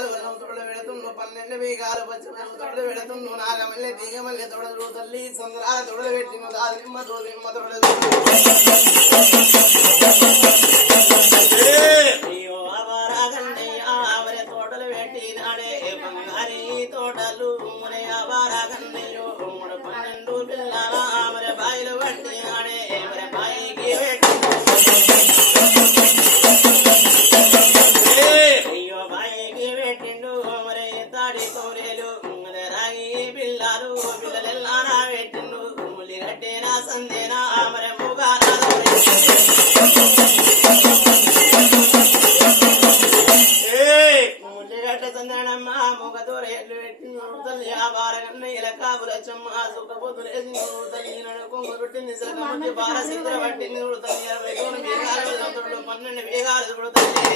బీగాలు వల్లం తోడు పెడుతుండు 12 బీగాలు పచ్చబెరుగు తోడు పెడుతుండు నాగమల్లె తీగమల్లె తోడలు తల్లి సంద్రాల తోడు పెట్టిన దాదిమ్మ తోదిమ్మ తోడు అయ్యో అవారాగన్నయ్య అవరే తోటలు పెట్టినాడే బంగారి తోటలు మునే అవారాగన్నయ్యో 12 పిల్లల అవరే బాయిలు పట్టినాడే అవరే బాయికి పెట్టిండు మరే తాడి తోరేలు రాగి పిల్లలు పిల్లలెల్లా పెట్టిండు ములి కట్టేనా సందేనా మరే ముగా ములి కట్ట సందేనమ్మ ముగ తోరేలు పెట్టిండు తల్లి ఆవారగన్నయ్యల కాపురచ్చమ్మ సుఖపోతులేసి తల్లి కొంగు పెట్టింది సిలకమంది బార సిద్ధ పట్టింది తల్లి 20 బీగాలు 12 బీగాలు తల్లి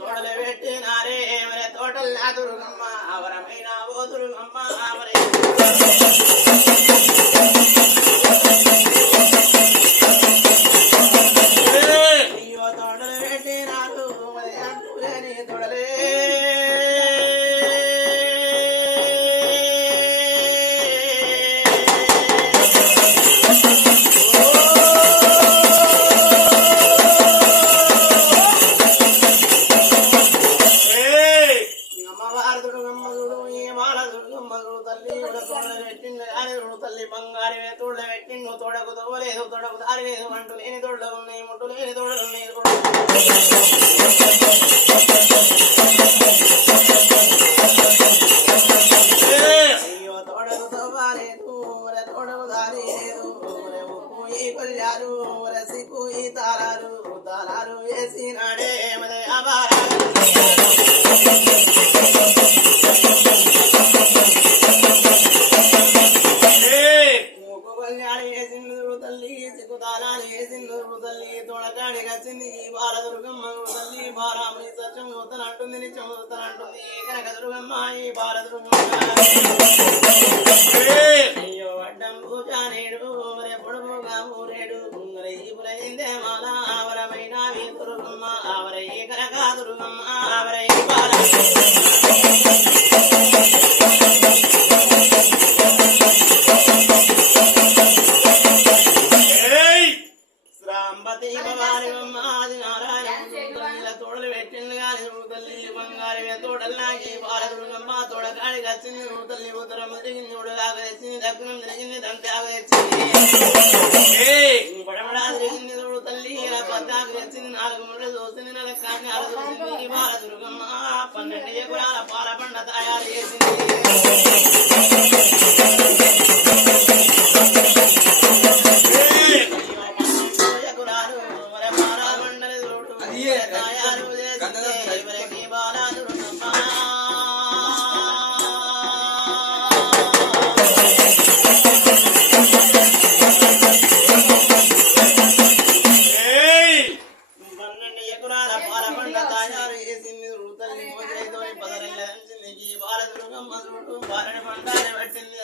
తోటలు పెట్టినారే మరే తోటలు దుర్గమ్మ అవరమైన ఓ దుర్గమ్మ అవరే అయ్యో తోటలు పెట్టినారు మరి అంటూలేని తోడలే తల్లి బంగారు తోళ్ళ పెట్టిండు తోడకు తోలేదు తోడకు దారిలేదు అంటూ లేని తోళ్ళ ఉన్నాయి ముట్టు లేని తోళ్ళ ఉన్నాయి అయ్యో తోడకు తవ్వాలేదు తోడకు దారి లేదు ఉప్పు ఈ కొల్లారు సిప్పు ఈ తారారు తారారు వేసినాడే మరే అబారా తల్లి తోడకాడి వచ్చింది బాలదుర్గమ్మ తల్లి బారామణి సత్యం చూస్తానంటుంది నిత్యం చూస్తానంటుంది కనక దుర్గమ్మ ఈ బాలదుర్గమ్మ అయ్యో అడ్డం పూజానేడు మరే పొడుగుగా ఊరేడు ఈపులైందే మాల ఆవరమైన దుర్గమ్మ ఆవరై కనక దుర్గమ్మ ఆవరై బాల తోడలు పెట్టింది కానీ తల్లి బంగారు తోటల్లాగి బాలదుర్గమ్మ తోడకాడి వచ్చింది తల్లి ఉత్తరం తిరిగింది ఉడలాగ తెచ్చింది దక్షిణం తిరిగింది దంతాగ తెచ్చింది పడమడా తిరిగింది చూడు తల్లి పద్దాకు తెచ్చింది 4 ముళ్ళు చూసింది నలకాన్ని అలా చూసింది బాలదుర్గమ్మ 12 ఎకరాల పాల పంట తయారు చేసింది బాలదుర్గమ్మ చూడు బాలని పండాలని పట్టింది